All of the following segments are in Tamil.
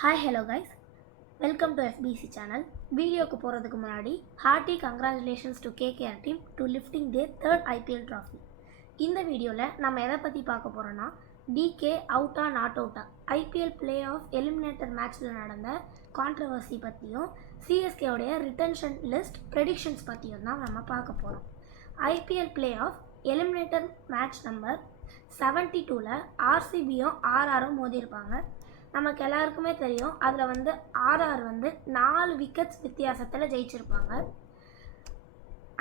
Hi, hello guys. Welcome to FBC channel. வீடியோக்கு போகிறதுக்கு முன்னாடி hearty congratulations to KKR team to lifting their third IPL trophy. இந்த வீடியோவில் நம்ம எதை பற்றி பார்க்க போகிறோன்னா DK அவுட்டா நாட் அவுட்டா IPL பிளே ஆஃப் எலிமினேட்டர் மேட்ச்சில் நடந்த கான்ட்ரவர்சி பற்றியும் சிஎஸ்கேவுடைய ரிட்டன்ஷன் லிஸ்ட் ப்ரெடிக்ஷன்ஸ் பற்றியும் தான் நம்ம பார்க்க போகிறோம். IPL play off eliminator match number 72ல் ஆர்சிபியும் ஆர்ஆரும் மோதியிருப்பாங்க. நமக்கு எல்லாருக்குமே தெரியும் அதில் வந்து ஆர்ஆர் வந்து 4 விக்கெட்ஸ் வித்தியாசத்தில் ஜெயிச்சிருப்பாங்க.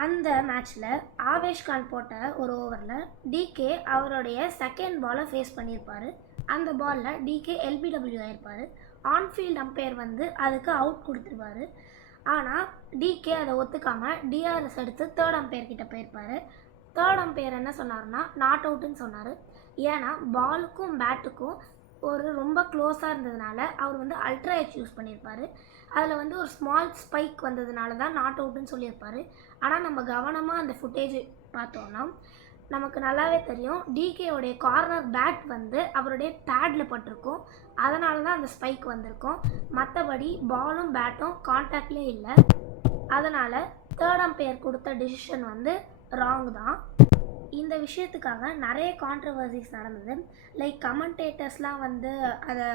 அந்த மேட்ச்சில் ஆவேஷ்கான் போட்ட ஒரு ஓவரில் டிகே அவருடைய செகண்ட் பாலை ஃபேஸ் பண்ணியிருப்பார். அந்த பாலில் டிகே எல்பிடபிள்யூ ஆயிருப்பார். ஆன்ஃபீல்ட் அம்பையர் வந்து அதுக்கு அவுட் கொடுத்துருப்பார். ஆனால் டிகே அதை ஒத்துக்காமல் டிஆர்எஸ் எடுத்து தேர்ட் அம்பையர் கிட்ட போயிருப்பார். தேர்ட் அம்பையர் என்ன சொன்னார்னா நாட் அவுட்டுன்னு சொன்னார். ஏன்னா பாலுக்கும் பேட்டுக்கும் ஒரு ரொம்ப க்ளோஸாக இருந்ததுனால அவர் வந்து அல்ட்ரா எச் யூஸ் பண்ணியிருப்பார். அதில் வந்து ஒரு ஸ்மால் ஸ்பைக் வந்ததுனால தான் நாட் அவுட்டுன்னு சொல்லியிருப்பார். ஆனால் நம்ம கவனமாக அந்த ஃபுட்டேஜ் பார்த்தோன்னா நமக்கு நல்லாவே தெரியும் டிகேவுடைய கார்னர் பேட் வந்து அவருடைய பேடில் பட்டிருக்கும். அதனால தான் அந்த ஸ்பைக் வந்திருக்கும். மற்றபடி பாலும் பேட்டும் கான்டாக்ட்லேயே இல்லை. அதனால் தேர்ட் அம்பையர் கொடுத்த டிசிஷன் வந்து ராங் தான். இந்த விஷயத்துக்காக நிறைய கான்ட்ரவர்சிஸ் நடந்தது. லைக் கமெண்டேட்டர்ஸ்லாம் வந்து அதை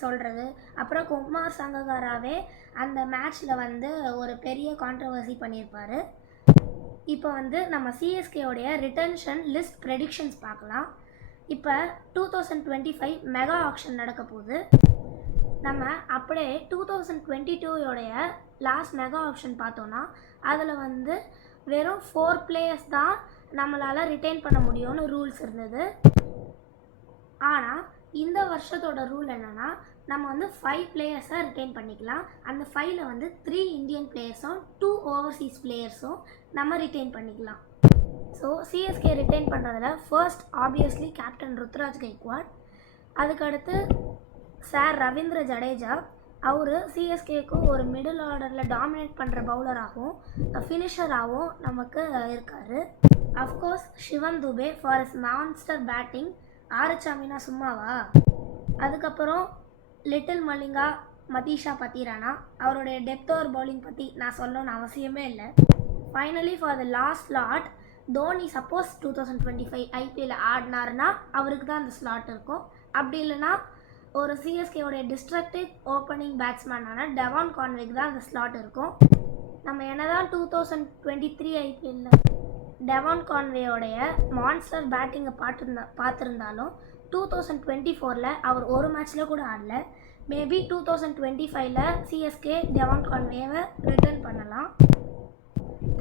சொல்கிறது. அப்புறம் குமார் சங்ககாராவே அந்த மேட்ச்சில் வந்து ஒரு பெரிய கான்ட்ரவர்சி பண்ணியிருப்பார். இப்போ வந்து நம்ம சிஎஸ்கேவுடைய ரிட்டன்ஷன் லிஸ்ட் ப்ரெடிக்ஷன்ஸ் பார்க்கலாம். இப்போ 2025 மெகா ஆக்ஷன் நடக்க போகுது. நம்ம அப்படியே 2022யோடைய லாஸ்ட் மெகா ஆப்ஷன் பார்த்தோன்னா அதில் வந்து வெறும் 4 பிளேயர்ஸ் தான் நம்மளால் ரிட்டைன் பண்ண முடியும்னு ரூல்ஸ் இருந்தது. ஆனால் இந்த வருஷத்தோட ரூல் என்னென்னா நம்ம வந்து 5 பிளேயர்ஸை ரிட்டைன் பண்ணிக்கலாம். அந்த 5ல் வந்து 3 இந்தியன் பிளேயர்ஸும் 2 ஓவர்சீஸ் பிளேயர்ஸும் நம்ம ரிட்டைன் பண்ணிக்கலாம். ஸோ சிஎஸ்கே ரிட்டைன் பண்ணுறதுல first obviously captain Ruturaj Gaikwad, அதுக்கடுத்து சார் ரவீந்திர ஜடேஜா. அவர் சிஎஸ்கேக்கு ஒரு மிடில் ஆர்டரில் டாமினேட் பண்ணுற பவுலராகவும் ஃபினிஷராகவும் நமக்கு இருக்கார். Of course Shivam Dube for is monster batting. ஆறுச்சாமினா சும்மாவா? அதுக்கப்புறம் லிட்டில் மலிங்கா, மதீஷா பத்திரானா, அவருடைய டெப்த் ஓவர் பவுலிங் பற்றி நான் சொல்லணும்னு அவசியமே இல்லை. Finally for the last slot Dhoni suppose 2025 IPL ஆடினார்னா அவருக்கு தான் அந்த ஸ்லாட் இருக்கும். அப்படி இல்லைனா ஒரு சிஎஸ்கேவுடைய டிஸ்ட்ரக்டிவ் ஓப்பனிங் பேட்ஸ்மேனான டெவான் கான்வேக்கு தான் அந்த ஸ்லாட் இருக்கும். நம்ம என்னதான் 2023 ஐபிஎல்ல டெவான் கான்வேயோடைய மான்ஸ்டர் பேட்டிங்கை பார்த்துருந்தாலும் 2024ல் அவர் ஒரு மேட்ச்சில் கூட ஆடல. மேபி 2025ல் சிஎஸ்கே டெவான் கான்வேவை ரிட்டர்ன் பண்ணலாம்.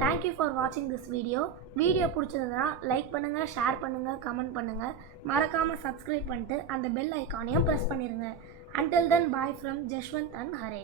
தேங்க்யூ ஃபார் வாட்சிங் திஸ் வீடியோ. வீடியோ பிடிச்சதுன்னா லைக் பண்ணுங்கள், ஷேர் பண்ணுங்கள், கமெண்ட் பண்ணுங்கள். மறக்காமல் சப்ஸ்கிரைப் பண்ணிட்டு அந்த பெல் ஐக்கானையும் ப்ரெஸ் பண்ணிடுங்க. Until then, bye from Jashwant and Hare.